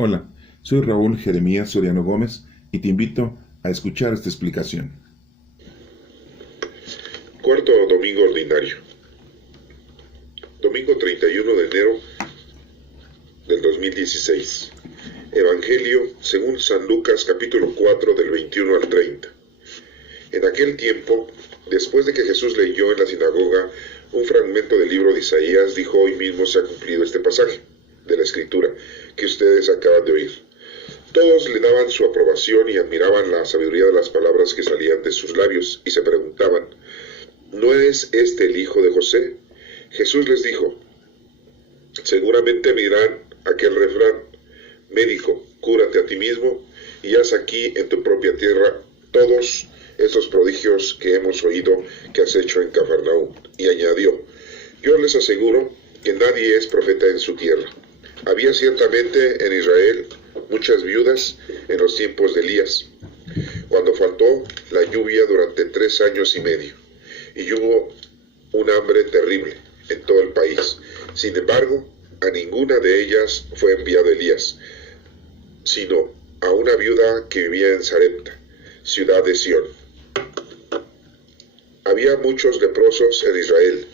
Hola, soy Raúl Jeremías Soriano Gómez y te invito a escuchar esta explicación. Cuarto domingo ordinario. Domingo 31 de enero del 2016. Evangelio según San Lucas capítulo 4 del 21 al 30. En aquel tiempo, después de que Jesús leyó en la sinagoga un fragmento del libro de Isaías, dijo: hoy mismo se ha cumplido este pasaje de la Escritura que ustedes acaban de oír. Todos le daban su aprobación y admiraban la sabiduría de las palabras que salían de sus labios y se preguntaban: ¿no es este el hijo de José? Jesús les dijo: seguramente me dirán aquel refrán: médico, cúrate a ti mismo y haz aquí en tu propia tierra todos estos prodigios que hemos oído que has hecho en Cafarnaúm. Y añadió: yo les aseguro que nadie es profeta en su tierra. Había ciertamente en Israel muchas viudas en los tiempos de Elías, cuando faltó la lluvia durante 3 años y medio, y hubo un hambre terrible en todo el país. Sin embargo, a ninguna de ellas fue enviado Elías, sino a una viuda que vivía en Sarepta, ciudad de Sión. Había muchos leprosos en Israel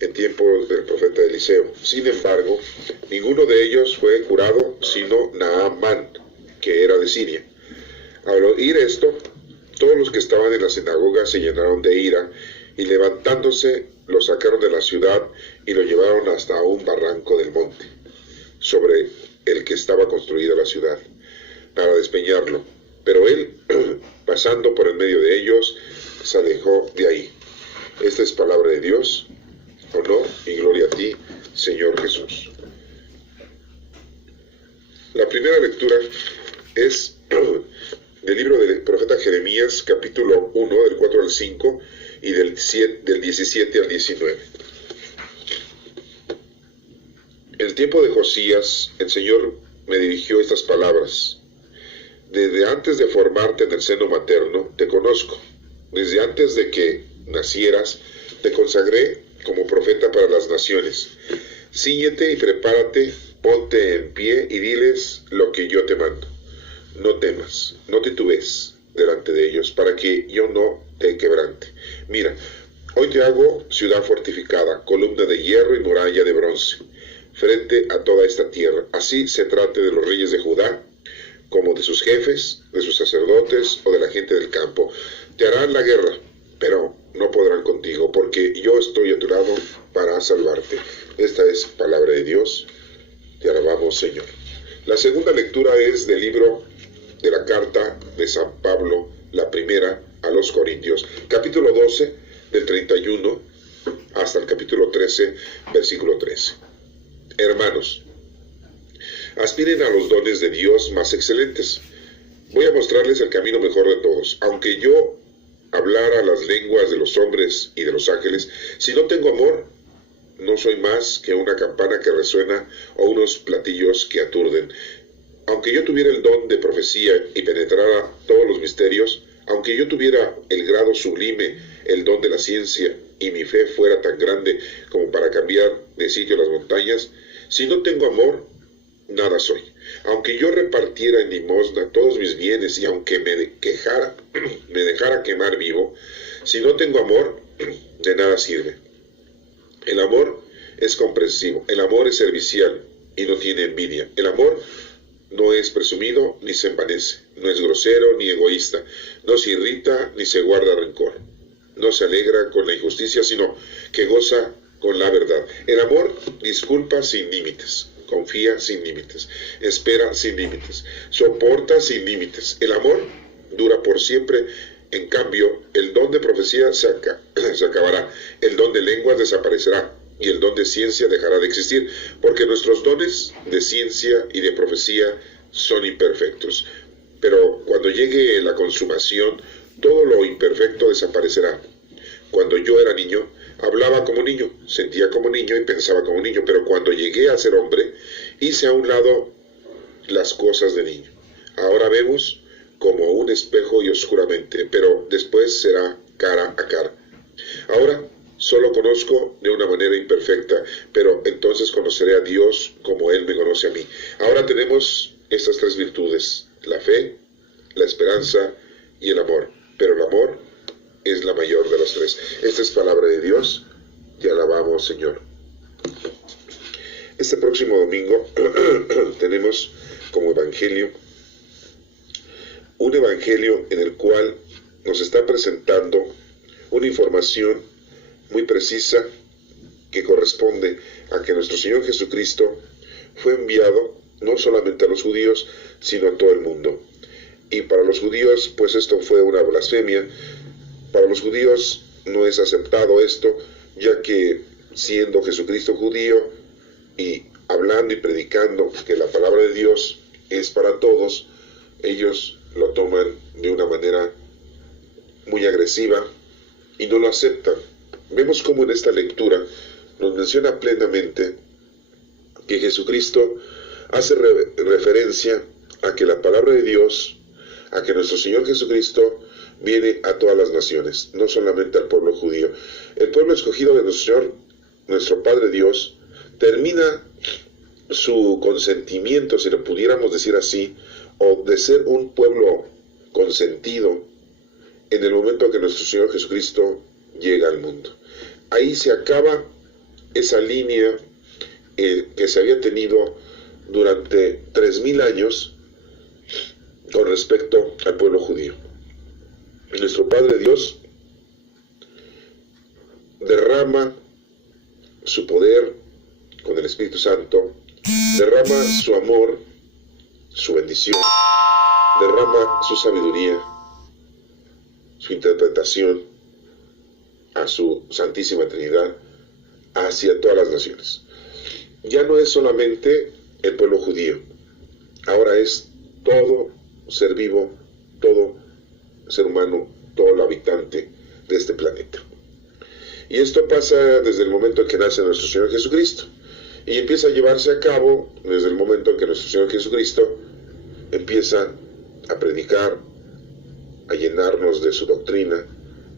en tiempos del profeta Eliseo. Sin embargo, ninguno de ellos fue curado, sino Naamán, que era de Siria. Al oír esto, todos los que estaban en la sinagoga se llenaron de ira, y levantándose lo sacaron de la ciudad y lo llevaron hasta un barranco del monte, sobre el que estaba construida la ciudad, para despeñarlo. Pero él, pasando por el medio de ellos, se alejó de ahí. Esta es palabra de Dios. Honor y gloria a ti, Señor Jesús. La primera lectura es del libro del profeta Jeremías, capítulo 1, del 4 al 5, y del 17 al 19. En el tiempo de Josías, el Señor me dirigió estas palabras: desde antes de formarte en el seno materno, te conozco. Desde antes de que nacieras, te consagré como profeta para las naciones. Cíñete y prepárate, ponte en pie y diles lo que yo te mando. No temas, no titubees delante de ellos, para que yo no te quebrante. Mira, hoy te hago ciudad fortificada, columna de hierro y muralla de bronce, frente a toda esta tierra. Así se trate de los reyes de Judá, como de sus jefes, de sus sacerdotes o de la gente del campo. Te harán la guerra, pero no podrán contigo, porque yo estoy a tu lado para salvarte. Esta es palabra de Dios. Te alabamos, Señor. La segunda lectura es del libro de la carta de San Pablo, la primera a los Corintios, capítulo 12, del 31 hasta el capítulo 13, versículo 13. Hermanos, aspiren a los dones de Dios más excelentes. Voy a mostrarles el camino mejor de todos. Aunque yo hablara las lenguas de los hombres y de los ángeles, si no tengo amor, no soy más que una campana que resuena o unos platillos que aturden. Aunque yo tuviera el don de profecía y penetrara todos los misterios, aunque yo tuviera el grado sublime, el don de la ciencia, y mi fe fuera tan grande como para cambiar de sitio las montañas, si no tengo amor, nada soy. Aunque yo repartiera en limosna todos mis bienes y aunque me dejara quemar vivo, si no tengo amor, de nada sirve. El amor es comprensivo, el amor es servicial y no tiene envidia. El amor no es presumido ni se envanece, no es grosero ni egoísta, no se irrita ni se guarda rencor, no se alegra con la injusticia, sino que goza con la verdad. El amor disculpa sin límites, confía sin límites, espera sin límites, soporta sin límites. El amor dura por siempre. En cambio, el don de profecía se acabará, el don de lenguas desaparecerá y el don de ciencia dejará de existir, porque nuestros dones de ciencia y de profecía son imperfectos. Pero cuando llegue la consumación, todo lo imperfecto desaparecerá. Cuando yo era niño, hablaba como niño, sentía como niño y pensaba como niño, pero cuando llegué a ser hombre, hice a un lado las cosas de niño. Ahora vemos como un espejo y oscuramente, pero después será cara a cara. Ahora solo conozco de una manera imperfecta, pero entonces conoceré a Dios como Él me conoce a mí. Ahora tenemos estas tres virtudes: la fe, la esperanza y el amor. Pero el amor es la mayor de las tres. Esta es palabra de Dios. Te alabamos, Señor. Este próximo domingo tenemos como evangelio un evangelio en el cual nos está presentando una información muy precisa que corresponde a que nuestro Señor Jesucristo fue enviado no solamente a los judíos, sino a todo el mundo. Y para los judíos, pues esto fue una blasfemia. Para los judíos no es aceptado esto, ya que siendo Jesucristo judío y hablando y predicando que la palabra de Dios es para todos, ellos lo toman de una manera muy agresiva y no lo aceptan. Vemos cómo en esta lectura nos menciona plenamente que Jesucristo hace referencia a que la palabra de Dios, a que nuestro Señor Jesucristo viene a todas las naciones, no solamente al pueblo judío. El pueblo escogido de nuestro Señor, nuestro Padre Dios, termina su consentimiento, si lo pudiéramos decir así, o de ser un pueblo consentido en el momento que nuestro Señor Jesucristo llega al mundo. Ahí se acaba esa línea que se había tenido durante 3000 años con respecto al pueblo judío. Nuestro Padre Dios derrama su poder con el Espíritu Santo, derrama su amor, su bendición, derrama su sabiduría, su interpretación a su Santísima Trinidad hacia todas las naciones. Ya no es solamente el pueblo judío, ahora es todo ser vivo, todo ser humano, todo el habitante de este planeta. Y esto pasa desde el momento en que nace nuestro Señor Jesucristo, y empieza a llevarse a cabo desde el momento en que nuestro Señor Jesucristo empieza a predicar, a llenarnos de su doctrina,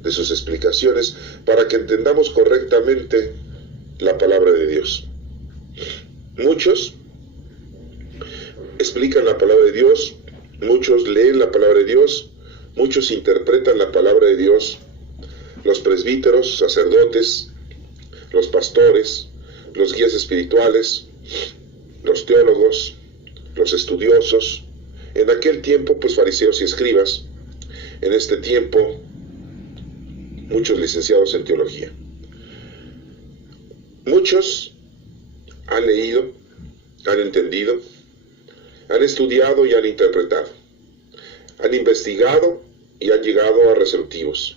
de sus explicaciones, para que entendamos correctamente la palabra de Dios. Muchos explican la palabra de Dios, muchos leen la palabra de Dios, muchos interpretan la palabra de Dios, los presbíteros, sacerdotes, los pastores, los guías espirituales, los teólogos, los estudiosos, en aquel tiempo pues fariseos y escribas, en este tiempo muchos licenciados en teología. Muchos han leído, han entendido, han estudiado y han interpretado, han investigado y han llegado a resolutivos.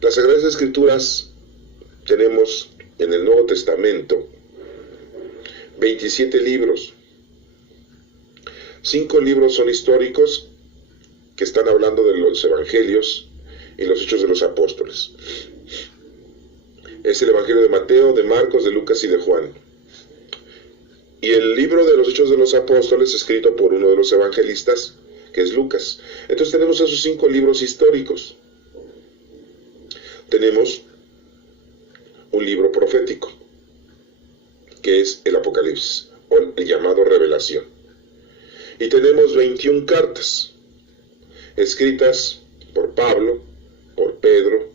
Las Sagradas Escrituras tenemos en el Nuevo Testamento 27 libros. 5 libros son históricos, que están hablando de los evangelios y los hechos de los apóstoles. Es el Evangelio de Mateo, de Marcos, de Lucas y de Juan. Y el libro de los hechos de los apóstoles, escrito por uno de los evangelistas, que es Lucas. Entonces tenemos esos 5 libros históricos. Tenemos un libro profético, que es el Apocalipsis, o el llamado Revelación. Y tenemos 21 cartas, escritas por Pablo, por Pedro,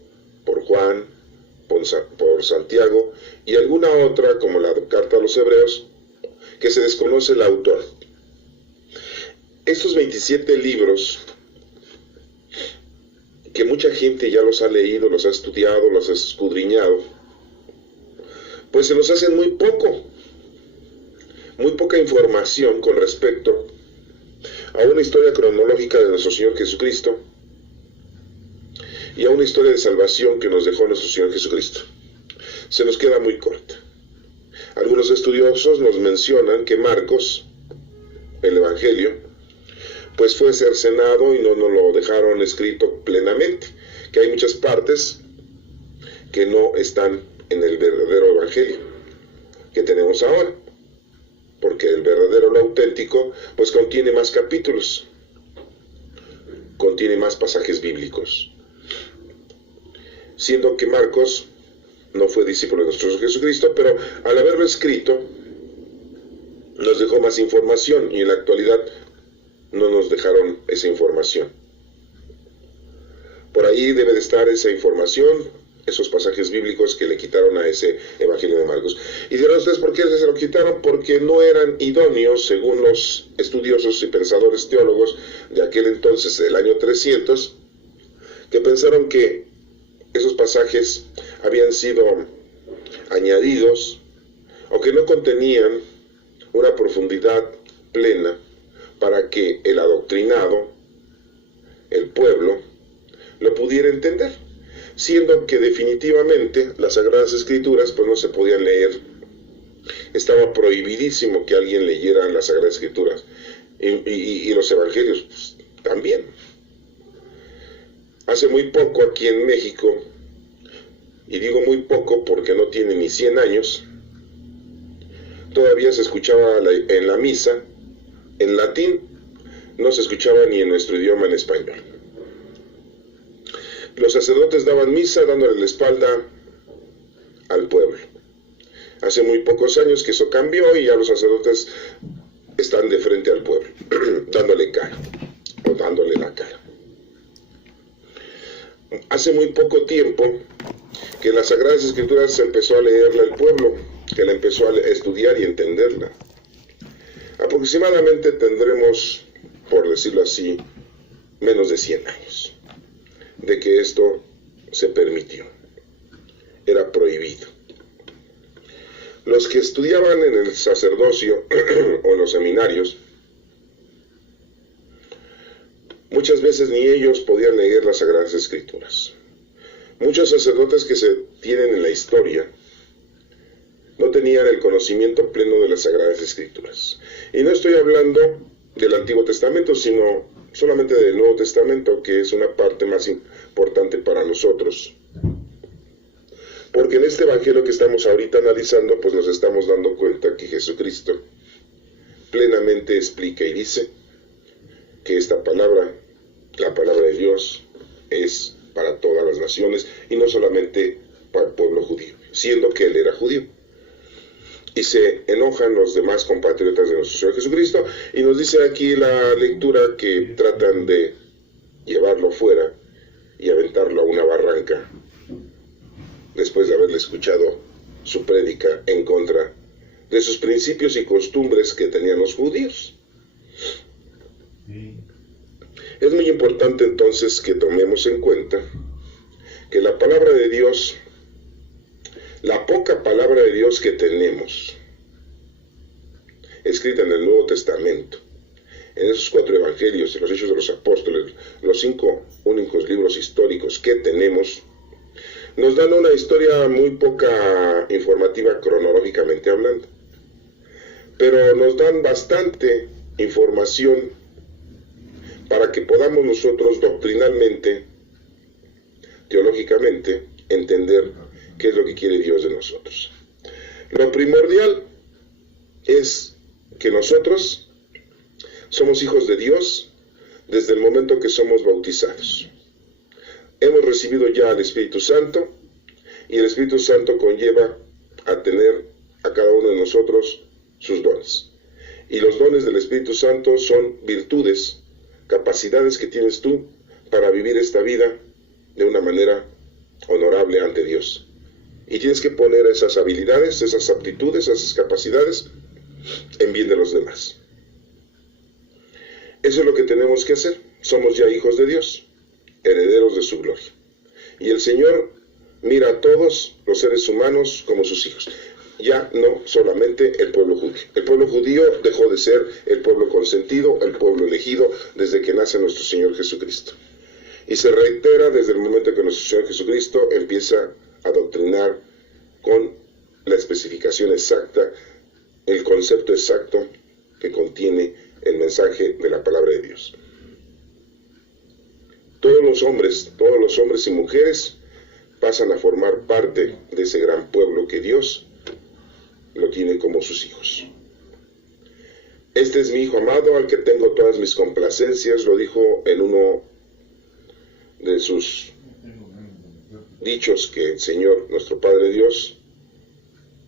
por Juan, por Santiago, y alguna otra, como la carta a los Hebreos, que se desconoce el autor. Estos 27 libros, que mucha gente ya los ha leído, los ha estudiado, los ha escudriñado, pues se nos hacen muy poca información con respecto a una historia cronológica de nuestro Señor Jesucristo y a una historia de salvación que nos dejó nuestro Señor Jesucristo. Se nos queda muy corta. Algunos estudiosos nos mencionan que Marcos, el Evangelio, pues fue cercenado y no nos lo dejaron escrito plenamente, que hay muchas partes que no están en el verdadero Evangelio que tenemos ahora, porque el verdadero, lo auténtico, pues contiene más capítulos, contiene más pasajes bíblicos, siendo que Marcos no fue discípulo de nuestro Jesucristo, pero al haberlo escrito, nos dejó más información y en la actualidad no nos dejaron esa información. Por ahí debe de estar esa información, esos pasajes bíblicos que le quitaron a ese Evangelio de Marcos. Y dirán ustedes, ¿por qué se lo quitaron? Porque no eran idóneos, según los estudiosos y pensadores teólogos de aquel entonces, del año 300, que pensaron que esos pasajes habían sido añadidos o que no contenían una profundidad plena para que el adoctrinado, el pueblo, lo pudiera entender, siendo que definitivamente las Sagradas Escrituras pues no se podían leer. Estaba prohibidísimo que alguien leyera las Sagradas Escrituras y los Evangelios pues, también. Hace muy poco aquí en México, y digo muy poco porque no tiene ni 100 años, todavía se escuchaba en la misa en latín, no se escuchaba ni en nuestro idioma en español. Los sacerdotes daban misa dándole la espalda al pueblo. Hace muy pocos años que eso cambió y ya los sacerdotes están de frente al pueblo, dándole cara, o dándole la cara. Hace muy poco tiempo que las Sagradas Escrituras se empezó a leerla al pueblo, que la empezó a estudiar y entenderla. Aproximadamente tendremos, por decirlo así, menos de 100 años de que esto se permitió. Era prohibido. Los que estudiaban en el sacerdocio o en los seminarios, muchas veces ni ellos podían leer las Sagradas Escrituras. Muchos sacerdotes que se tienen en la historia no tenían el conocimiento pleno de las Sagradas Escrituras. Y no estoy hablando del Antiguo Testamento, sino solamente del Nuevo Testamento, que es una parte más importante para nosotros. Porque en este Evangelio que estamos ahorita analizando, pues nos estamos dando cuenta que Jesucristo plenamente explica y dice que esta palabra, la palabra de Dios, es para todas las naciones y no solamente para el pueblo judío, siendo que él era judío. Y se enojan los demás compatriotas de nuestro Señor Jesucristo y nos dice aquí la lectura que tratan de llevarlo fuera y aventarlo a una barranca después de haberle escuchado su prédica en contra de sus principios y costumbres que tenían los judíos. Es muy importante entonces que tomemos en cuenta que la palabra de Dios, la poca palabra de Dios que tenemos, escrita en el Nuevo Testamento, en esos 4 evangelios, en los Hechos de los Apóstoles, los 5 únicos libros históricos que tenemos, nos dan una historia muy poca informativa cronológicamente hablando, pero nos dan bastante información para que podamos nosotros doctrinalmente, teológicamente, entender qué es lo que quiere Dios de nosotros. Lo primordial es que nosotros somos hijos de Dios desde el momento que somos bautizados. Hemos recibido ya al Espíritu Santo y el Espíritu Santo conlleva a tener a cada uno de nosotros sus dones. Y los dones del Espíritu Santo son virtudes, capacidades que tienes tú para vivir esta vida de una manera honorable ante Dios. Y tienes que poner esas habilidades, esas aptitudes, esas capacidades en bien de los demás. Eso es lo que tenemos que hacer. Somos ya hijos de Dios, herederos de su gloria. Y el Señor mira a todos los seres humanos como sus hijos. Ya no solamente el pueblo judío. El pueblo judío dejó de ser el pueblo consentido, el pueblo elegido desde que nace nuestro Señor Jesucristo. Y se reitera desde el momento que nuestro Señor Jesucristo empieza a doctrinar con la especificación exacta, el concepto exacto que contiene el mensaje de la palabra de Dios. Todos los hombres y mujeres pasan a formar parte de ese gran pueblo que Dios lo tiene como sus hijos. Este es mi Hijo amado, al que tengo todas mis complacencias, lo dijo en uno de sus dichos que el Señor, nuestro Padre Dios,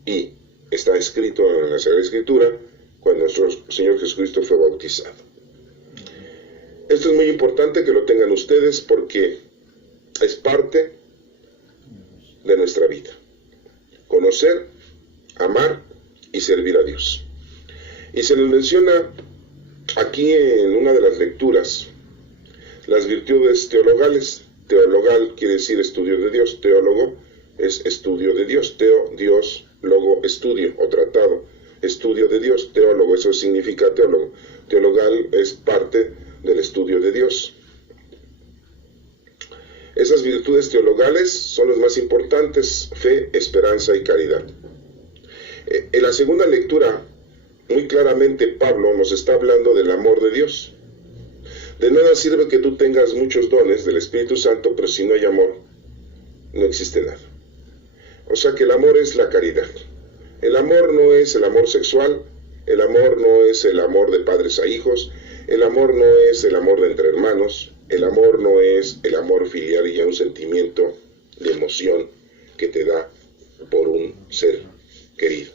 y está escrito en la Sagrada Escritura, cuando nuestro Señor Jesucristo fue bautizado. Esto es muy importante que lo tengan ustedes porque es parte de nuestra vida. Conocer, amar y servir a Dios. Y se nos menciona aquí en una de las lecturas las virtudes teologales. Teologal quiere decir estudio de Dios. Teólogo es estudio de Dios. Teo, Dios, logo, estudio o tratado. Estudio de Dios. Teólogo, eso significa teólogo. Teologal es parte del estudio de Dios. Esas virtudes teologales son las más importantes: fe, esperanza y caridad. En la segunda lectura, muy claramente Pablo nos está hablando del amor de Dios. De nada sirve que tú tengas muchos dones del Espíritu Santo, pero si no hay amor, no existe nada. O sea que el amor es la caridad. El amor no es el amor sexual, el amor no es el amor de padres a hijos, el amor no es el amor de entre hermanos, el amor no es el amor filial y un sentimiento de emoción que te da por un ser querido.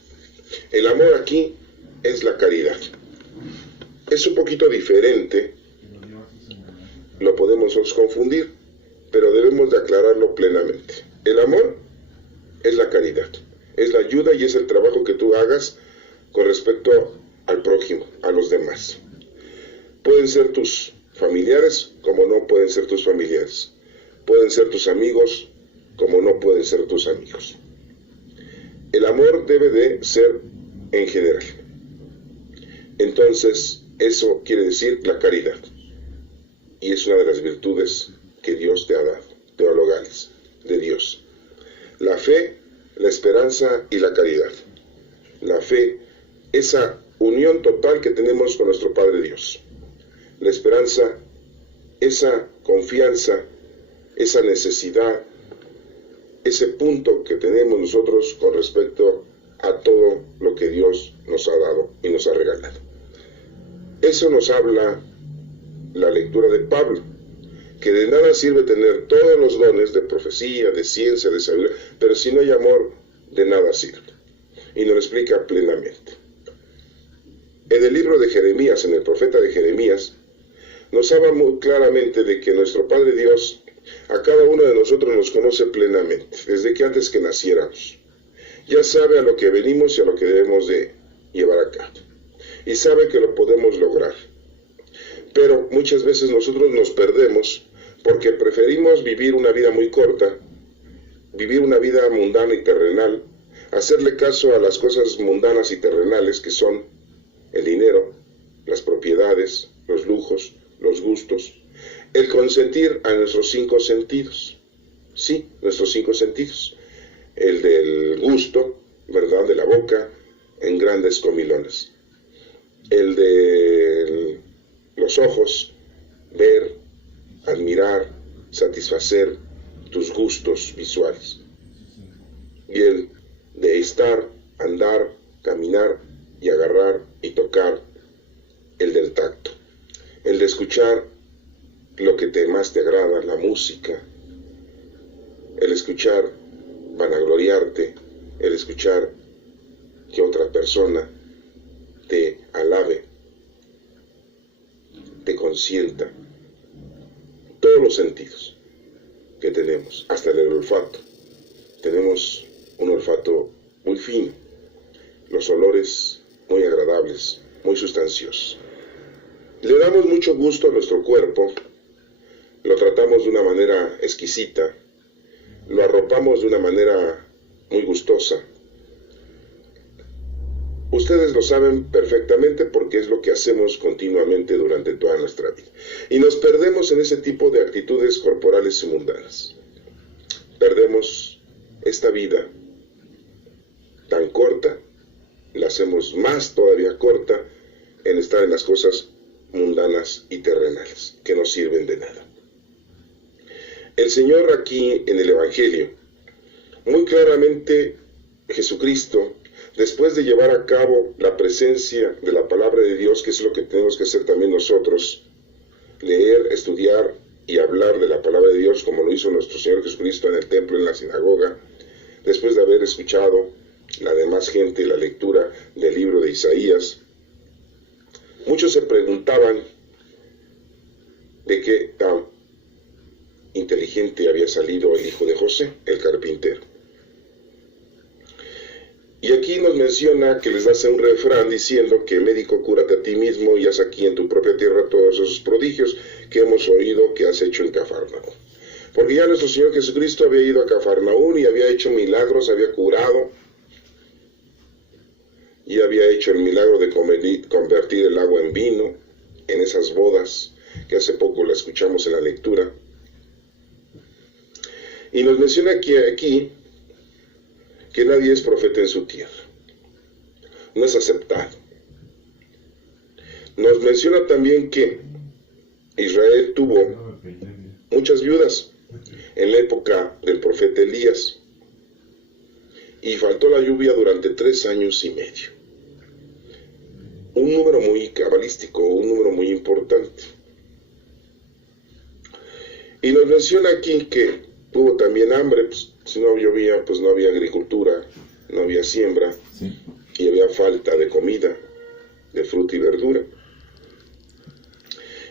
El amor aquí es la caridad. Es un poquito diferente, lo podemos confundir, pero debemos de aclararlo plenamente. El amor es la caridad, es la ayuda y es el trabajo que tú hagas con respecto al prójimo, a los demás. Pueden ser tus familiares como no pueden ser tus familiares. Pueden ser tus amigos como no pueden ser tus amigos. El amor debe de ser en general. Entonces, eso quiere decir la caridad. Y es una de las virtudes que Dios te ha dado, teologales, de Dios. La fe, la esperanza y la caridad. La fe, esa unión total que tenemos con nuestro Padre Dios. La esperanza, esa confianza, esa necesidad, ese punto que tenemos nosotros con respecto a todo lo que Dios nos ha dado y nos ha regalado. Eso nos habla la lectura de Pablo, que de nada sirve tener todos los dones de profecía, de ciencia, de sabiduría, pero si no hay amor, de nada sirve. Y nos lo explica plenamente. En el libro de Jeremías, en el profeta de Jeremías, nos habla muy claramente de que nuestro Padre Dios a cada uno de nosotros nos conoce plenamente, desde que antes que naciéramos. Ya sabe a lo que venimos y a lo que debemos de llevar a cabo. Y sabe que lo podemos lograr. Pero muchas veces nosotros nos perdemos porque preferimos vivir una vida muy corta, vivir una vida mundana y terrenal, hacerle caso a las cosas mundanas y terrenales que son el dinero, las propiedades, los lujos, los gustos, el consentir a nuestros 5 sentidos. Sí, nuestros 5 sentidos. El del gusto, ¿verdad?, de la boca, en grandes comilones. El de los ojos, ver, admirar, satisfacer tus gustos visuales. Y el de estar, andar, caminar y agarrar y tocar, el del tacto. El de escuchar lo que más te agrada, la música. El escuchar vanagloriarte, el escuchar que otra persona te alabe, te consienta. Todos los sentidos que tenemos, hasta el olfato. Tenemos un olfato muy fino, los olores muy agradables, muy sustanciosos. Le damos mucho gusto a nuestro cuerpo, lo tratamos de una manera exquisita, lo arropamos de una manera muy gustosa. Ustedes lo saben perfectamente porque es lo que hacemos continuamente durante toda nuestra vida. Y nos perdemos en ese tipo de actitudes corporales y mundanas. Perdemos esta vida tan corta, la hacemos más todavía corta en estar en las cosas mundanas y terrenales, que no sirven de nada. El Señor aquí en el Evangelio, muy claramente Jesucristo, después de llevar a cabo la presencia de la palabra de Dios, que es lo que tenemos que hacer también nosotros, leer, estudiar y hablar de la palabra de Dios, como lo hizo nuestro Señor Jesucristo en el templo, en la sinagoga, después de haber escuchado la demás gente la lectura del libro de Isaías, Muchos se preguntaban de qué tan inteligente había salido el hijo de José, el carpintero. Y aquí nos menciona que les hace un refrán diciendo que médico, cúrate a ti mismo y haz aquí en tu propia tierra todos esos prodigios que hemos oído que has hecho en Cafarnaúm. Porque ya nuestro Señor Jesucristo había ido a Cafarnaúm y había hecho milagros, había curado y había hecho el milagro de convertir el agua en vino en esas bodas que hace poco la escuchamos en la lectura. Y nos menciona aquí que nadie es profeta en su tierra, no es aceptado. Nos menciona también que Israel tuvo muchas viudas en la época del profeta Elías y faltó la lluvia durante 3 años y medio. Un número muy cabalístico, un número muy importante. Y nos menciona aquí que hubo también hambre, pues, si no llovía, pues no había agricultura, no había siembra, sí, y había falta de comida, de fruta y verdura.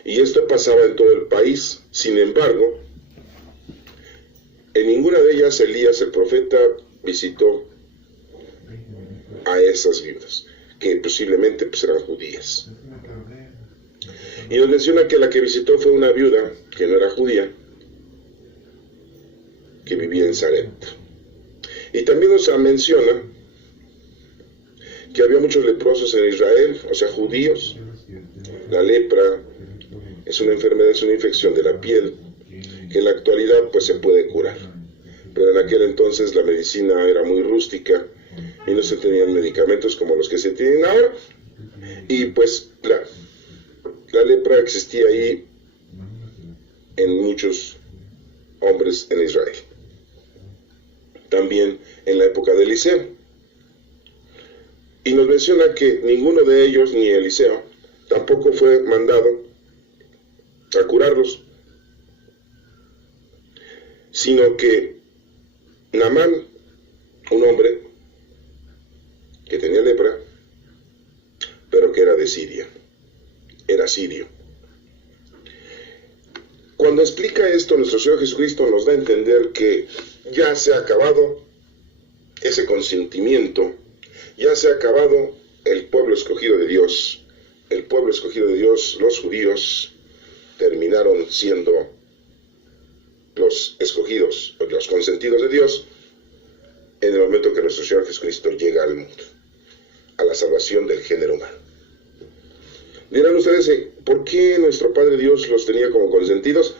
Y esto pasaba en todo el país. Sin embargo, en ninguna de ellas Elías el profeta visitó a esas viudas, que posiblemente pues eran judías. Y nos menciona que la que visitó fue una viuda que no era judía, que vivía en Sarepta. Y también nos menciona que había muchos leprosos en Israel, o sea, judíos. La lepra es una enfermedad, es una infección de la piel, que en la actualidad pues se puede curar. Pero en aquel entonces la medicina era muy rústica y no se tenían medicamentos como los que se tienen ahora. Y pues la lepra existía ahí en muchos hombres en Israel. También en la época de Eliseo. Y nos menciona que ninguno de ellos, ni Eliseo, tampoco fue mandado a curarlos, sino que Naamán, un hombre que tenía lepra, pero que era de Siria, era sirio. Cuando explica esto, nuestro Señor Jesucristo nos da a entender que ya se ha acabado ese consentimiento, ya se ha acabado el pueblo escogido de Dios. El pueblo escogido de Dios, los judíos, terminaron siendo los escogidos, los consentidos de Dios, en el momento que nuestro Señor Jesucristo llega al mundo, a la salvación del género humano. Dirán ustedes, ¿por qué nuestro Padre Dios los tenía como consentidos?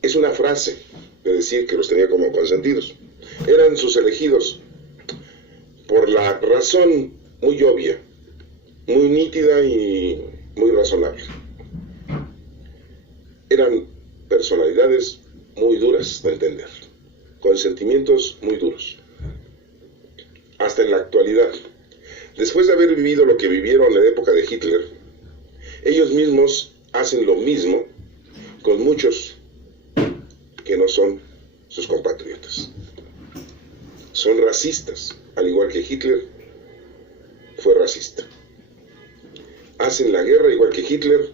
Es una frase de decir que los tenía como consentidos. Eran sus elegidos por la razón muy obvia, muy nítida y muy razonable. Eran personalidades muy duras de entender, con sentimientos muy duros. Hasta en la actualidad, después de haber vivido lo que vivieron en la época de Hitler, ellos mismos hacen lo mismo con muchos que no son sus compatriotas. Son racistas, al igual que Hitler fue racista. Hacen la guerra igual que Hitler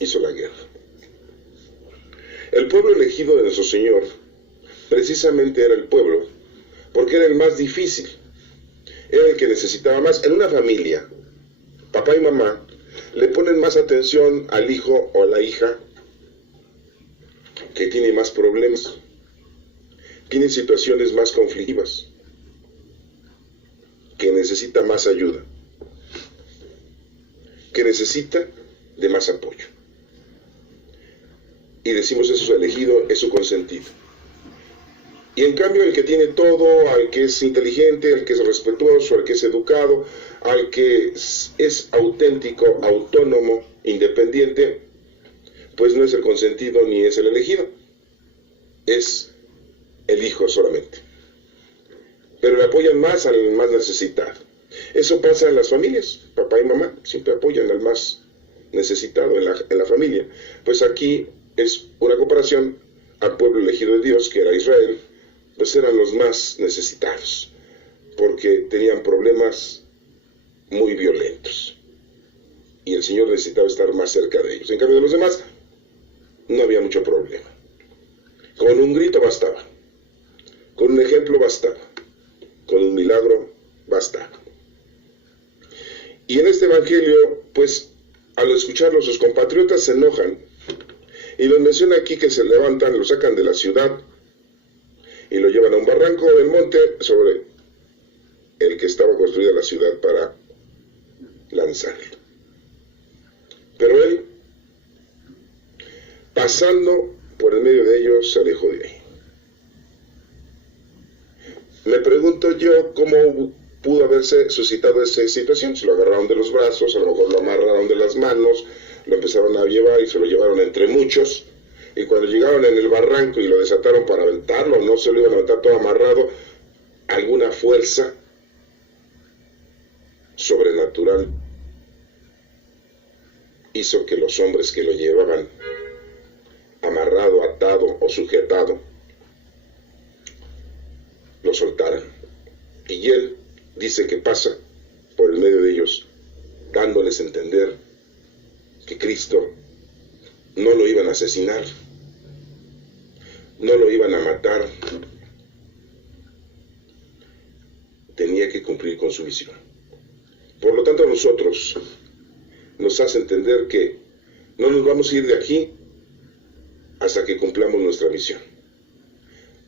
hizo la guerra. El pueblo elegido de nuestro Señor precisamente era el pueblo, porque era el más difícil, era el que necesitaba más. En una familia, papá y mamá le ponen más atención al hijo o a la hija que tiene más problemas, tiene situaciones más conflictivas, que necesita más ayuda, que necesita de más apoyo. Y decimos, es su elegido, es su consentido. Y en cambio el que tiene todo, al que es inteligente, al que es respetuoso, al que es educado, al que es auténtico, autónomo, independiente, pues no es el consentido ni es el elegido, es el hijo solamente. Pero le apoyan más al más necesitado. Eso pasa en las familias. Papá y mamá siempre apoyan al más necesitado en la familia. Pues aquí es una comparación al pueblo elegido de Dios, que era Israel, pues eran los más necesitados, porque tenían problemas muy violentos. Y el Señor necesitaba estar más cerca de ellos. En cambio de los demás, no había mucho problema. Con un grito bastaba. Con un ejemplo bastaba. Con un milagro bastaba. Y en este evangelio, pues, al escucharlo sus compatriotas se enojan. Y nos menciona aquí que se levantan, lo sacan de la ciudad y lo llevan a un barranco del monte sobre el que estaba construida la ciudad para lanzarlo. Pero él, pasando por el medio de ellos, se alejó de ahí. Me pregunto yo cómo pudo haberse suscitado esa situación. Se lo agarraron de los brazos, a lo mejor lo amarraron de las manos, lo empezaron a llevar y se lo llevaron entre muchos. Y cuando llegaron en el barranco y lo desataron para aventarlo, no se lo iban a aventar todo amarrado, alguna fuerza sobrenatural hizo que los hombres que lo llevaban amarrado, atado o sujetado lo soltaran. Y él dice que pasa por el medio de ellos, dándoles a entender que Cristo no lo iban a asesinar, no lo iban a matar, tenía que cumplir con su misión. Por lo tanto, a nosotros nos hace entender que no nos vamos a ir de aquí hasta que cumplamos nuestra misión,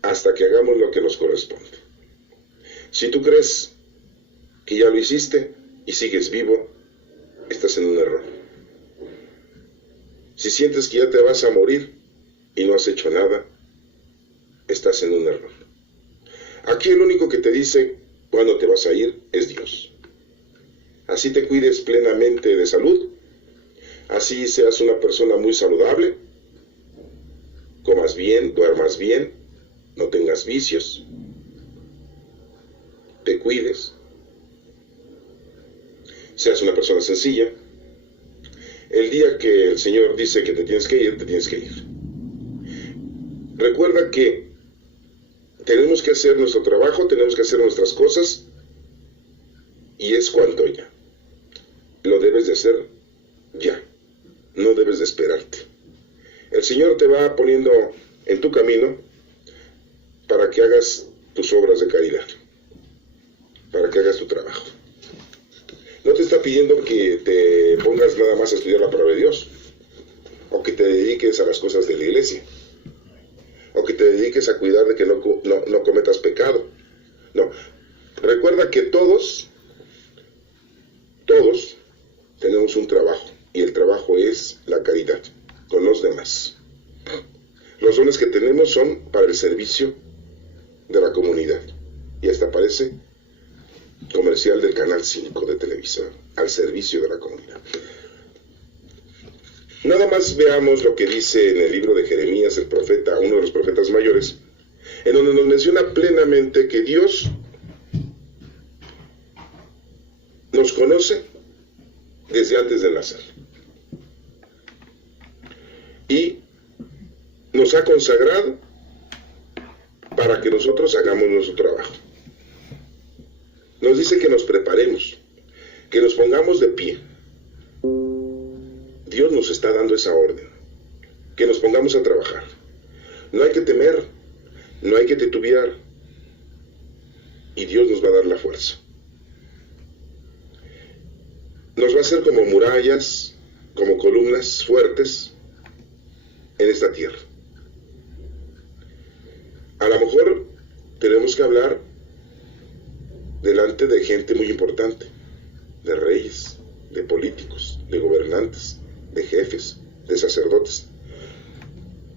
hasta que hagamos lo que nos corresponde. Si tú crees que ya lo hiciste y sigues vivo, estás en un error. Si sientes que ya te vas a morir y no has hecho nada, estás en un error. Aquí el único que te dice cuándo te vas a ir es Dios. Así te cuides plenamente de salud, así seas una persona muy saludable, comas bien, duermas bien, no tengas vicios, te cuides, seas una persona sencilla. El día que el Señor dice que te tienes que ir, te tienes que ir. Recuerda que tenemos que hacer nuestro trabajo, tenemos que hacer nuestras cosas, y es cuanto ya. Lo debes de hacer ya, no debes de esperarte. El Señor te va poniendo en tu camino para que hagas tus obras de caridad, para que hagas tu trabajo. No te está pidiendo que te pongas nada más a estudiar la palabra de Dios, o que te dediques a las cosas de la iglesia, o que te dediques a cuidar de que no cometas pecado. No, recuerda que todos tenemos un trabajo, y el trabajo es la caridad con los demás. Los dones que tenemos son para el servicio de la comunidad, y hasta parece comercial del Canal 5 de Televisa, al servicio de la comunidad. Nada más veamos lo que dice en el libro de Jeremías, el profeta, uno de los profetas mayores, en donde nos menciona plenamente que Dios nos conoce desde antes de nacer y nos ha consagrado para que nosotros hagamos nuestro trabajo. Nos dice que nos preparemos, que nos pongamos de pie. Dios nos está dando esa orden, que nos pongamos a trabajar. No hay que temer, no hay que titubear, y Dios nos va a dar la fuerza. Nos va a hacer como murallas, como columnas fuertes en esta tierra. A lo mejor tenemos que hablar delante de gente muy importante, de reyes, de políticos, de gobernantes, de jefes, de sacerdotes.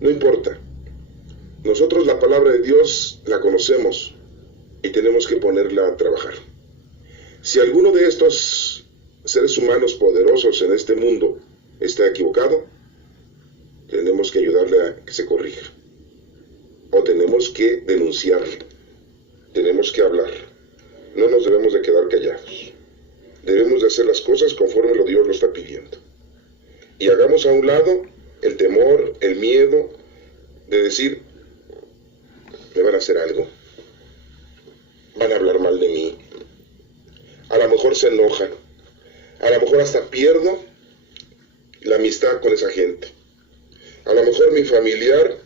No importa. Nosotros la palabra de Dios la conocemos y tenemos que ponerla a trabajar. Si alguno de estos seres humanos poderosos en este mundo está equivocado, tenemos que ayudarle a que se corrija. O tenemos que denunciarle. Tenemos que hablar. No nos debemos de quedar callados. Debemos de hacer las cosas conforme lo Dios lo está pidiendo. Y hagamos a un lado el temor, el miedo de decir, me van a hacer algo, van a hablar mal de mí, a lo mejor se enojan, a lo mejor hasta pierdo la amistad con esa gente. A lo mejor mi familiar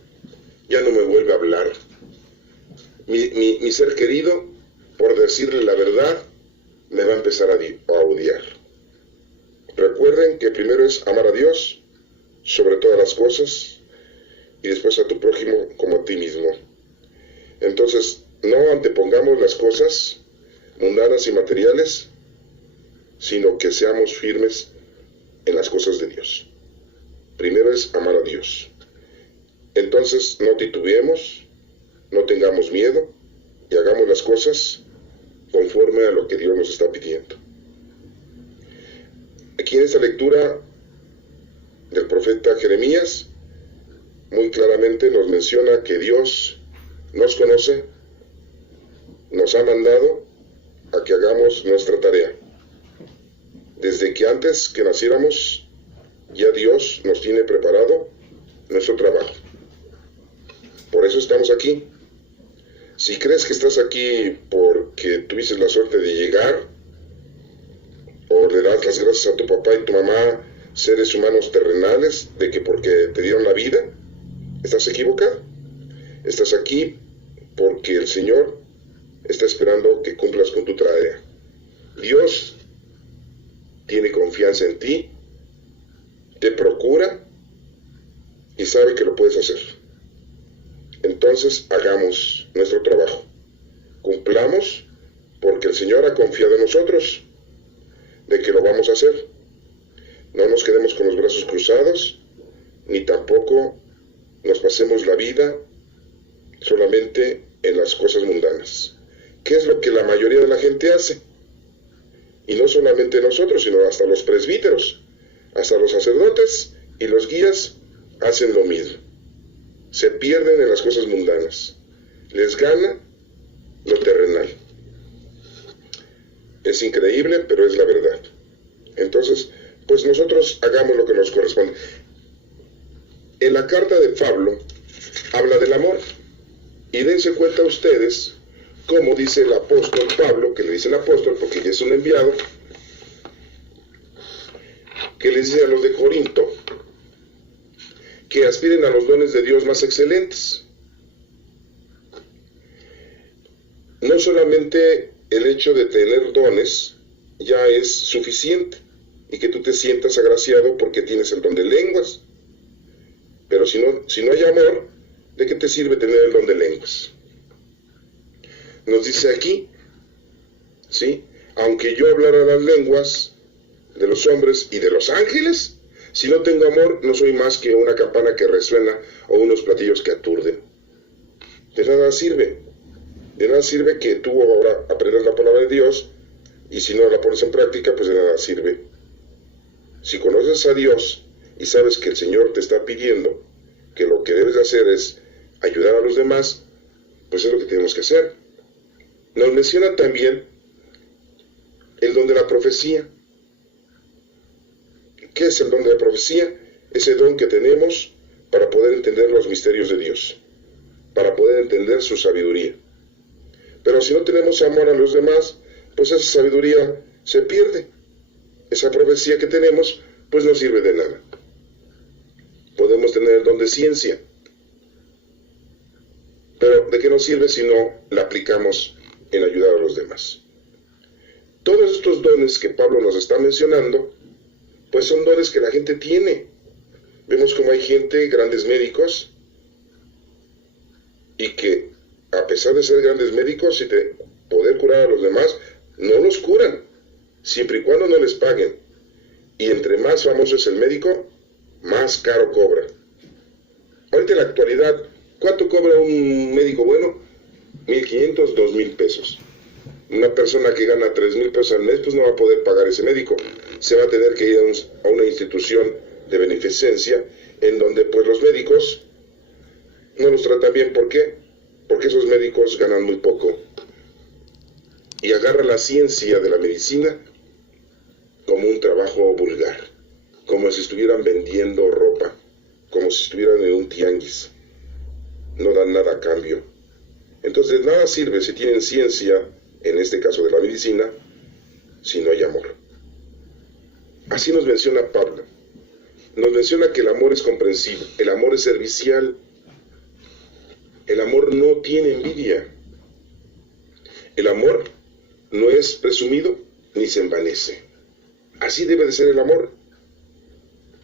ya no me vuelve a hablar. Mi ser querido, por decirle la verdad, me va a empezar a odiar. Recuerden que primero es amar a Dios sobre todas las cosas y después a tu prójimo como a ti mismo. Entonces, no antepongamos las cosas mundanas y materiales, sino que seamos firmes en las cosas de Dios. Primero es amar a Dios. Entonces, no titubeemos, no tengamos miedo y hagamos las cosas conforme a lo que Dios nos está pidiendo. Aquí en esta lectura del profeta Jeremías, muy claramente nos menciona que Dios nos conoce, nos ha mandado a que hagamos nuestra tarea. Desde que antes que naciéramos, ya Dios nos tiene preparado nuestro trabajo. Por eso estamos aquí. Si crees que estás aquí porque tuviste la suerte de llegar, o le das las gracias a tu papá y tu mamá, seres humanos terrenales, de que porque te dieron la vida, estás equivocado. Estás aquí porque el Señor está esperando que cumplas con tu tarea. Dios tiene confianza en ti, te procura y sabe que lo puedes hacer. Entonces hagamos nuestro trabajo, cumplamos, porque el Señor ha confiado en nosotros de que lo vamos a hacer. No nos quedemos con los brazos cruzados, ni tampoco nos pasemos la vida solamente en las cosas mundanas, que es lo que la mayoría de la gente hace. Y no solamente nosotros, sino hasta los presbíteros, hasta los sacerdotes y los guías hacen lo mismo. Se pierden en las cosas mundanas. Les gana lo terrenal. Es increíble, pero es la verdad. Entonces, pues nosotros hagamos lo que nos corresponde. En la carta de Pablo habla del amor. Y dense cuenta ustedes cómo dice el apóstol Pablo, que le dice el apóstol porque ya es un enviado, que les dice a los de Corinto que aspiren a los dones de Dios más excelentes. No solamente el hecho de tener dones ya es suficiente y que tú te sientas agraciado porque tienes el don de lenguas, pero si no hay amor, ¿de qué te sirve tener el don de lenguas? Nos dice aquí, ¿sí? Aunque yo hablara las lenguas de los hombres y de los ángeles, si no tengo amor, no soy más que una campana que resuena o unos platillos que aturden. De nada sirve. De nada sirve que tú ahora aprendas la palabra de Dios y si no la pones en práctica, pues de nada sirve. Si conoces a Dios y sabes que el Señor te está pidiendo que lo que debes de hacer es ayudar a los demás, pues es lo que tenemos que hacer. Nos menciona también el don de la profecía. ¿Qué es el don de la profecía? Ese don que tenemos para poder entender los misterios de Dios, para poder entender su sabiduría. Pero si no tenemos amor a los demás, pues esa sabiduría se pierde. Esa profecía que tenemos, pues no sirve de nada. Podemos tener el don de ciencia, pero ¿de qué nos sirve si no la aplicamos en ayudar a los demás? Todos estos dones que Pablo nos está mencionando, pues son dones que la gente tiene. Vemos como hay gente, grandes médicos, y que a pesar de ser grandes médicos y de poder curar a los demás, no los curan, siempre y cuando no les paguen. Y entre más famoso es el médico, más caro cobra. Ahorita en la actualidad, ¿cuánto cobra un médico bueno? 1,500, 2,000 pesos. Una persona que gana 3,000 pesos al mes, pues no va a poder pagar ese médico. Se va a tener que ir a una institución de beneficencia en donde pues los médicos no los tratan bien. ¿Por qué? Porque esos médicos ganan muy poco. Y agarran la ciencia de la medicina como un trabajo vulgar, como si estuvieran vendiendo ropa, como si estuvieran en un tianguis. No dan nada a cambio. Entonces nada sirve si tienen ciencia, en este caso de la medicina, si no hay amor. Así nos menciona Pablo. nos menciona que el amor es comprensivo, el amor es servicial, el amor no tiene envidia, el amor no es presumido ni se envanece. Así debe de ser el amor.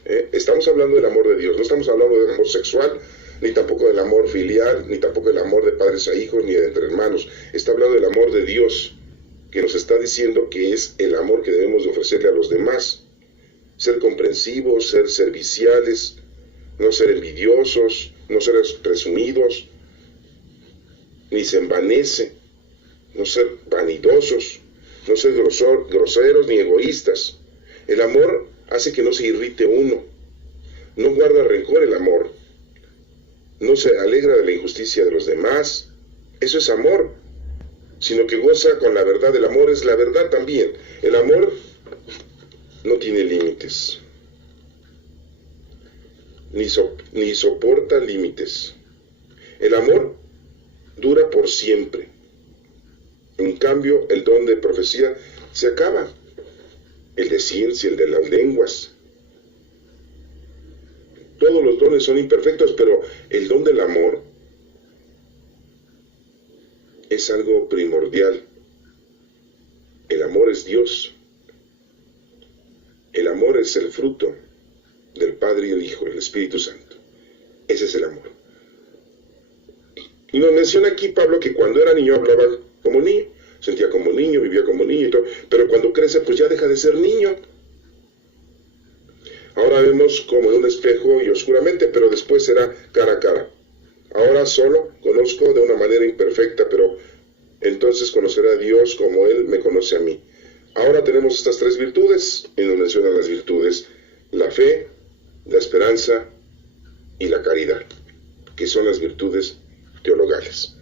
Estamos hablando del amor de Dios, no estamos hablando del amor sexual, ni tampoco del amor filial, ni tampoco del amor de padres a hijos, ni de entre hermanos. Está hablando del amor de Dios, que nos está diciendo que es el amor que debemos de ofrecerle a los demás. Ser comprensivos, ser serviciales, no ser envidiosos, no ser presumidos, ni se envanece, no ser vanidosos, no ser groseros ni egoístas. El amor hace que no se irrite uno, no guarda rencor el amor, no se alegra de la injusticia de los demás. Eso es amor, sino que goza con la verdad. El amor es la verdad también. El amor no tiene límites, ni soporta límites. El amor dura por siempre. En cambio, el don de profecía se acaba, el de ciencia, el de las lenguas. Todos los dones son imperfectos, pero el don del amor es algo primordial. El amor es Dios. El amor es el fruto del Padre y el Hijo, el Espíritu Santo. Ese es el amor. Y nos menciona aquí Pablo que cuando era niño hablaba como niño, sentía como niño, vivía como niño y todo, pero cuando crece pues ya deja de ser niño. Ahora vemos como en un espejo y oscuramente, pero después será cara a cara. Ahora solo conozco de una manera imperfecta, pero entonces conoceré a Dios como Él me conoce a mí. Ahora tenemos estas tres virtudes, y nos mencionan las virtudes: la fe, la esperanza y la caridad, que son las virtudes teologales.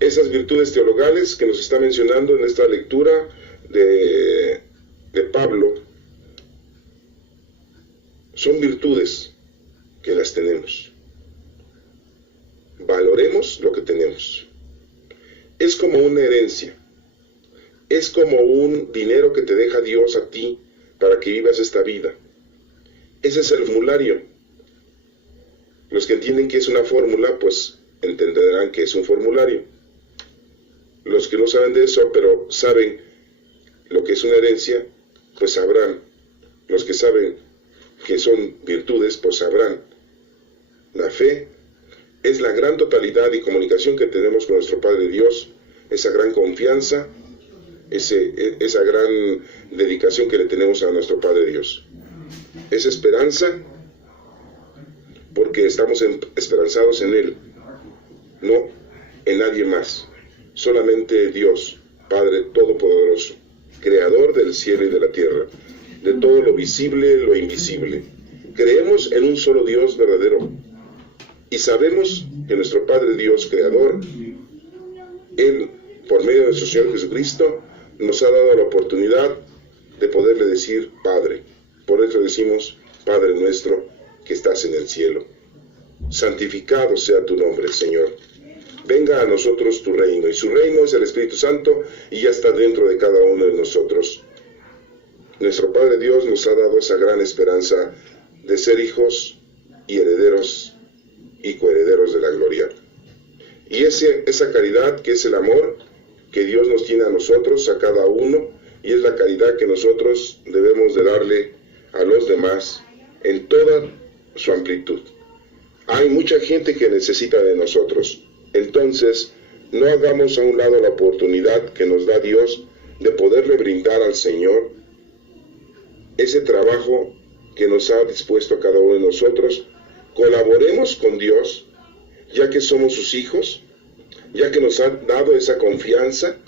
Esas virtudes teologales que nos está mencionando en esta lectura de Pablo son virtudes que las tenemos. Valoremos lo que tenemos. Es como una herencia. Es como un dinero que te deja Dios a ti para que vivas esta vida. Ese es el formulario. Los que entienden que es una fórmula, pues entenderán que es un formulario. Los que no saben de eso, pero saben lo que es una herencia, pues sabrán. Los que saben que son virtudes, pues sabrán. La fe es la gran totalidad y comunicación que tenemos con nuestro Padre Dios, esa gran confianza, esa gran dedicación que le tenemos a nuestro Padre Dios. Es esperanza, porque estamos esperanzados en Él, no en nadie más. Solamente Dios, Padre Todopoderoso, Creador del cielo y de la tierra, de todo lo visible, lo invisible. Creemos en un solo Dios verdadero y sabemos que nuestro Padre Dios Creador, Él, por medio de su Señor Jesucristo, nos ha dado la oportunidad de poderle decir Padre. Por eso decimos: Padre nuestro que estás en el cielo, santificado sea tu nombre, Señor. Venga a nosotros tu reino, y su reino es el Espíritu Santo, y ya está dentro de cada uno de nosotros. Nuestro Padre Dios nos ha dado esa gran esperanza de ser hijos y herederos y coherederos de la gloria. Y esa caridad que es el amor que Dios nos tiene a nosotros, a cada uno, y es la caridad que nosotros debemos de darle a los demás en toda su amplitud. Hay mucha gente que necesita de nosotros. Entonces, no hagamos a un lado la oportunidad que nos da Dios de poderle brindar al Señor ese trabajo que nos ha dispuesto a cada uno de nosotros. Colaboremos con Dios, ya que somos sus hijos, ya que nos ha dado esa confianza,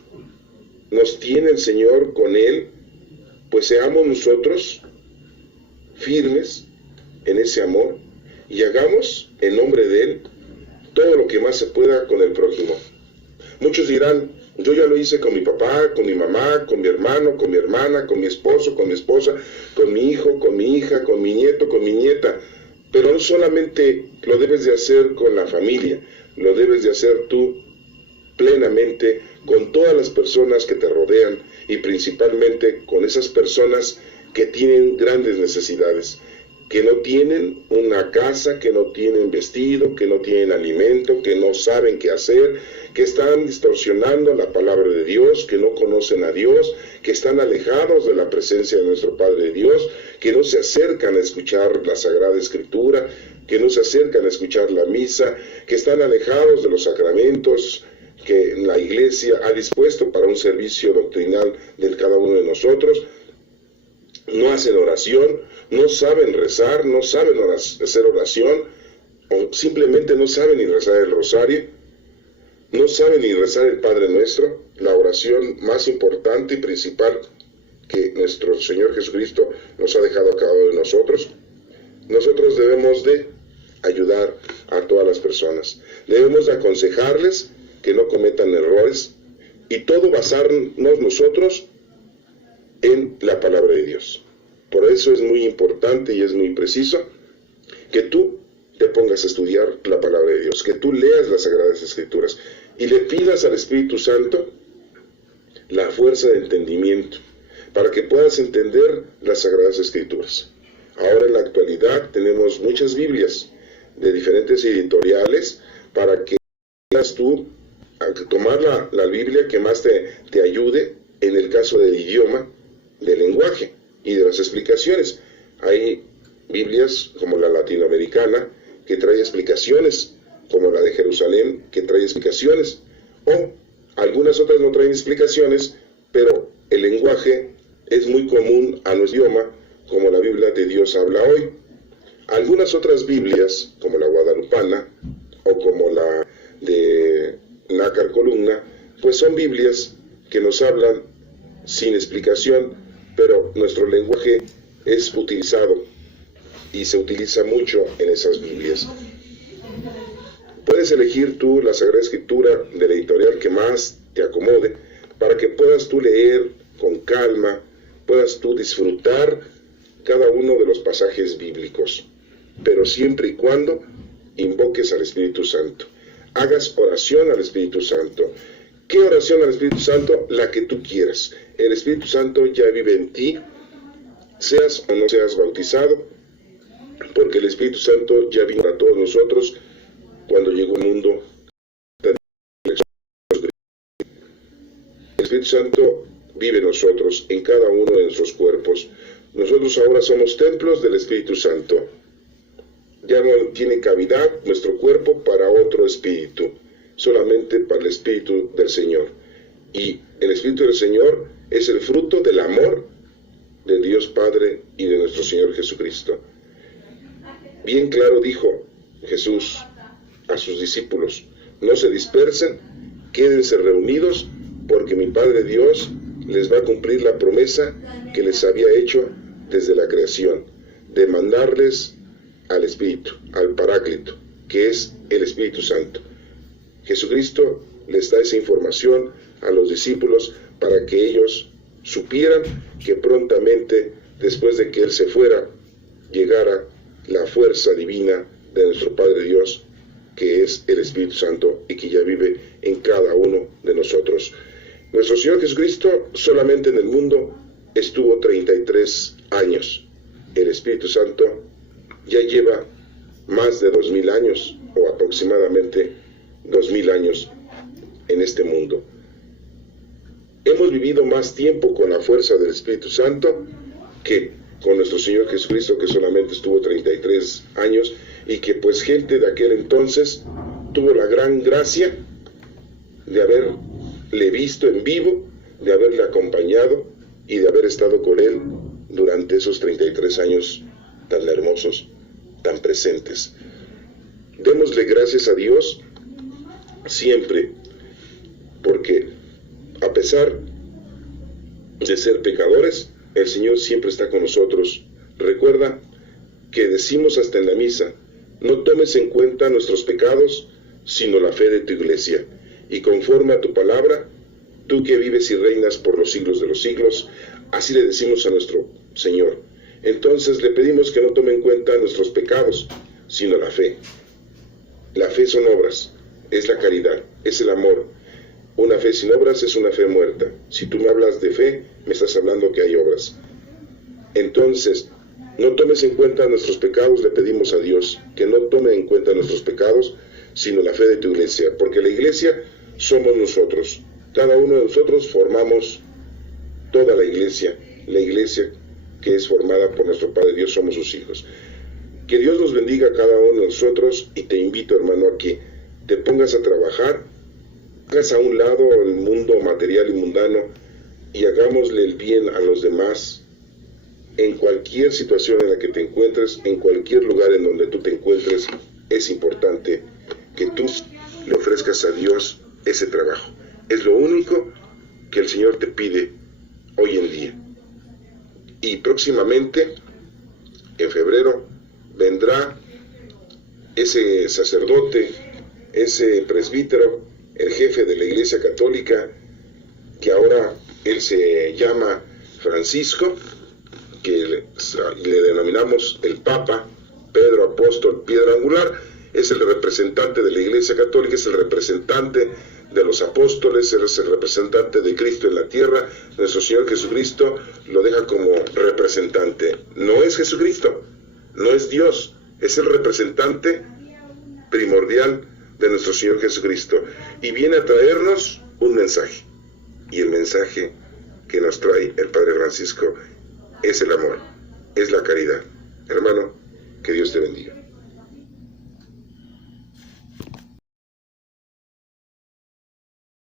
nos tiene el Señor con Él, pues seamos nosotros firmes en ese amor y hagamos en nombre de Él todo lo que más se pueda con el prójimo. Muchos dirán: yo ya lo hice con mi papá, con mi mamá, con mi hermano, con mi hermana, con mi esposo, con mi esposa, con mi hijo, con mi hija, con mi nieto, con mi nieta. Pero no solamente lo debes de hacer con la familia, lo debes de hacer tú plenamente con todas las personas que te rodean, y principalmente con esas personas que tienen grandes necesidades, que no tienen una casa, que no tienen vestido, que no tienen alimento, que no saben qué hacer, que están distorsionando la palabra de Dios, que no conocen a Dios, que están alejados de la presencia de nuestro Padre Dios, que no se acercan a escuchar la Sagrada Escritura, que no se acercan a escuchar la misa, que están alejados de los sacramentos que la Iglesia ha dispuesto para un servicio doctrinal de cada uno de nosotros. No hacen oración, no saben rezar, no saben hacer oración, o simplemente no saben ni rezar el rosario, no saben ni rezar el Padre Nuestro, la oración más importante y principal que nuestro Señor Jesucristo nos ha dejado a cada uno de nosotros. Nosotros debemos de ayudar a todas las personas, debemos de aconsejarles que no cometan errores, y todo basarnos nosotros en la palabra de Dios. Por eso es muy importante y es muy preciso que tú te pongas a estudiar la palabra de Dios, que tú leas las Sagradas Escrituras y le pidas al Espíritu Santo la fuerza de entendimiento para que puedas entender las Sagradas Escrituras. Ahora en la actualidad tenemos muchas Biblias de diferentes editoriales para que puedas tú tomar la Biblia que más te ayude en el caso del idioma, del lenguaje y de las explicaciones. Hay Biblias como la latinoamericana que trae explicaciones, como la de Jerusalén que trae explicaciones, o algunas otras no traen explicaciones, pero el lenguaje es muy común a nuestro idioma, como la Biblia de Dios habla hoy. Algunas otras Biblias, como la guadalupana o como la de Nácar Columna, pues son Biblias que nos hablan sin explicación, pero nuestro lenguaje es utilizado y se utiliza mucho en esas Biblias. Puedes elegir tú la Sagrada Escritura de la editorial que más te acomode para que puedas tú leer con calma, puedas tú disfrutar cada uno de los pasajes bíblicos, pero siempre y cuando invoques al Espíritu Santo, hagas oración al Espíritu Santo. ¿Qué oración al Espíritu Santo? La que tú quieras. El Espíritu Santo ya vive en ti, seas o no seas bautizado, porque el Espíritu Santo ya vino a todos nosotros cuando llegó al mundo. El Espíritu Santo vive en nosotros, en cada uno de nuestros cuerpos. Nosotros ahora somos templos del Espíritu Santo. Ya no tiene cavidad nuestro cuerpo para otro espíritu, solamente para el Espíritu del Señor. Y el Espíritu del Señor es el fruto del amor de Dios Padre y de nuestro Señor Jesucristo. Bien claro dijo Jesús a sus discípulos: no se dispersen, quédense reunidos, porque mi Padre Dios les va a cumplir la promesa que les había hecho desde la creación, de mandarles al Espíritu, al Paráclito, que es el Espíritu Santo. Jesucristo les da esa información a los discípulos para que ellos supieran que prontamente, después de que Él se fuera, llegara la fuerza divina de nuestro Padre Dios, que es el Espíritu Santo y que ya vive en cada uno de nosotros. Nuestro Señor Jesucristo solamente en el mundo estuvo 33 años. El Espíritu Santo ya lleva más de 2000 años, o aproximadamente 2000 años en este mundo. Hemos vivido más tiempo con la fuerza del Espíritu Santo que con nuestro Señor Jesucristo, que solamente estuvo 33 años, y que pues gente de aquel entonces tuvo la gran gracia de haberle visto en vivo, de haberle acompañado y de haber estado con Él durante esos 33 años tan hermosos, tan presentes. Démosle gracias a Dios siempre, porque a pesar de ser pecadores, el Señor siempre está con nosotros. Recuerda que decimos hasta en la misa: no tomes en cuenta nuestros pecados, sino la fe de tu iglesia. Y conforme a tu palabra, tú que vives y reinas por los siglos de los siglos, así le decimos a nuestro Señor. Entonces le pedimos que no tome en cuenta nuestros pecados, sino la fe. La fe son obras, es la caridad, es el amor. Una fe sin obras es una fe muerta. Si tú me hablas de fe, me estás hablando que hay obras. Entonces, no tomes en cuenta nuestros pecados, le pedimos a Dios que no tome en cuenta nuestros pecados, sino la fe de tu iglesia, porque la iglesia somos nosotros. Cada uno de nosotros formamos toda la iglesia que es formada por nuestro Padre Dios, somos sus hijos. Que Dios nos bendiga a cada uno de nosotros, y te invito, hermano, a que te pongas a trabajar, hagas a un lado el mundo material y mundano y hagámosle el bien a los demás en cualquier situación en la que te encuentres, en cualquier lugar en donde tú te encuentres. Es importante que tú le ofrezcas a Dios ese trabajo. Es lo único que el Señor te pide hoy en día. Y próximamente, en febrero, vendrá ese sacerdote, ese presbítero, el jefe de la Iglesia Católica, que ahora él se llama Francisco, que le denominamos el Papa, Pedro Apóstol, piedra angular. Es el representante de la Iglesia Católica, es el representante de los apóstoles, es el representante de Cristo en la tierra. Nuestro Señor Jesucristo lo deja como representante. No es Jesucristo, no es Dios, es el representante primordial de nuestro Señor Jesucristo, y viene a traernos un mensaje, y el mensaje que nos trae el Padre Francisco es el amor, es la caridad. Hermano, que Dios te bendiga.